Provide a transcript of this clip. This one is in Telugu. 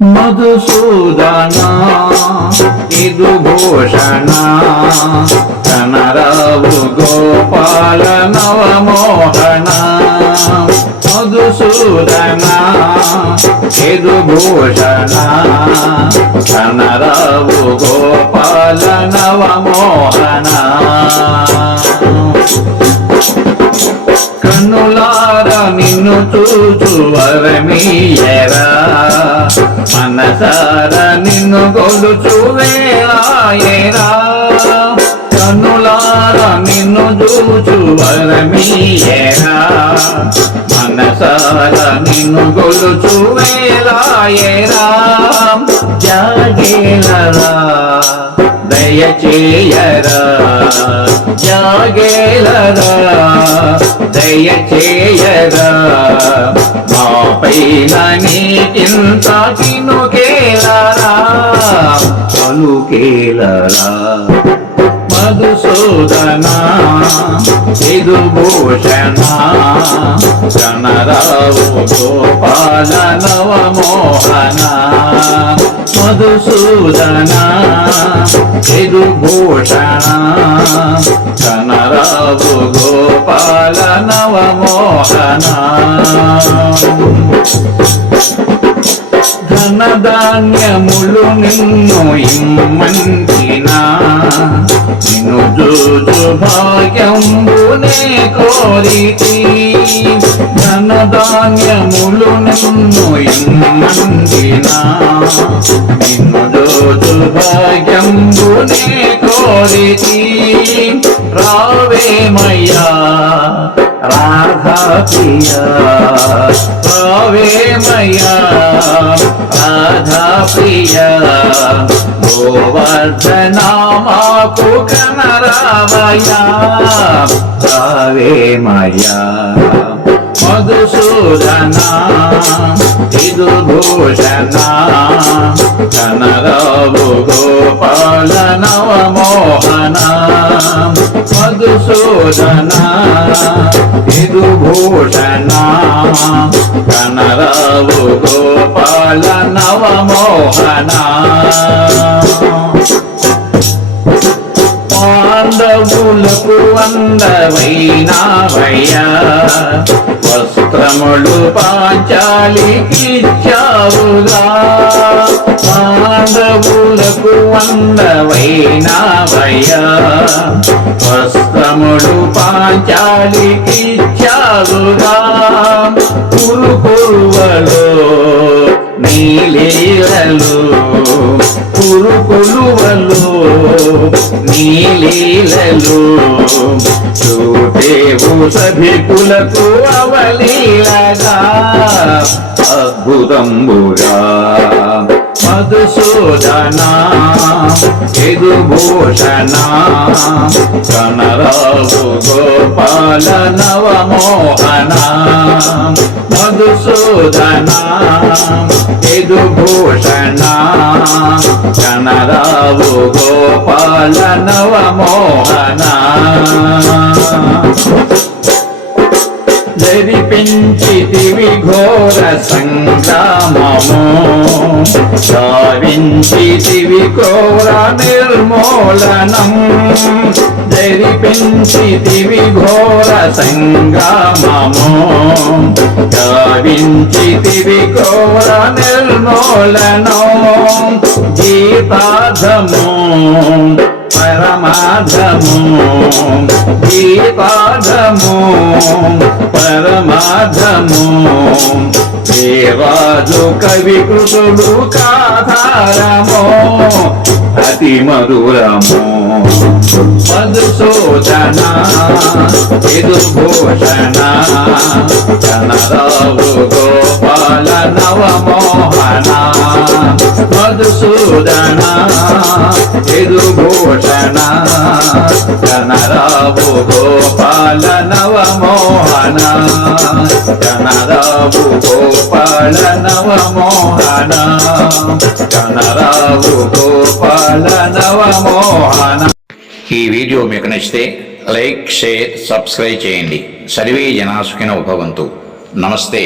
మధుసూదనా ఇదుభూషణ కనరావు గోపాల నవమోహన మధుసూదనా ఇదుభూషణ కనరావు గోపాల నవమోహన కన్నులార నిన్ను చూచు వరమీయరా మనసార నిన్ను గొలుచు వేళాయరా కన్నులార నిన్ను చూచు వరమీయరా మనసార నిన్ను గొలుచు వేళాయరా జాగేలరా దయచేయరా జాగేలరా దయచేయరా మాపైన నీకింత కినుకేలరా పలుకేలరా మధుసూదనా ఇదుభూషణ కనరావు గోపాల నవమోహన మధుసూదనా ఇదుభూషణ కనరావు గోపాల నవమోహన ధనధాన్యములు నిన్ను ఇమ్మంటినా నిన్ను చూచు భాగ్యంబునే కోరితి ధనధాన్యములు నిన్ను ఇమ్మంటినా నిన్ను చూచు భాగ్యంబునే కోరితి రావేమయ్యా రాధా ప్రియా రావేమయ్యా రాధా ప్రియా గోవర్ధనామాకు కనరావయ్యా రావేమయ్యా మధుసూదనా ఇదుభూషణ కనరావు గోపాల నవమోహన మధుసూదనా ఇదుభూషణ కనరావు గోపాల నవమోహన పాండవులకు అందమైనవయ్యా వస్త్రములు పాంచాలికిచ్చావుగా పాండవులకు అందమైనవయ్యా వస్త్రములు పాంచాలికిచ్చావుగా కురుకురువలో నీలీలలు కురుకులువలు నీలీలలు చూపేవు సభికులకు అవలీలగా అద్భుతంబుగా మధుసూదనా ఇదుభూషణ కనరావు గోపాల నవమోహన మధుసూదనా ఇదుభూషణ కనరావు గోపాల నవమోహన జరిపించితివి ఘోర సంగ్రామము సావించితివి ఘోర నిర్మూలనం జరిపించితివి ఘోర సంగ్రామము సావించితివి ఘోర నిర్మూలనం గీతాధము పరమాధము గీతాధము పరమాధము దేవాజు కవి కృతుడు కాధారము అతి మధురము మధుసూదనా ఇదుభూషణ కనరావు గోపాల నవమోహన మధుసూదనా ఇదుభూషణ కనరావు గోపాల నవమోహన కనరావు గోపాల నవమోహన కనరావు గోపాల నవమోహన. ఈ వీడియో మీకు నచ్చితే లైక్, షేర్, సబ్స్క్రైబ్ చేయండి. సర్వే జనా సుఖినో భవంతు. నమస్తే.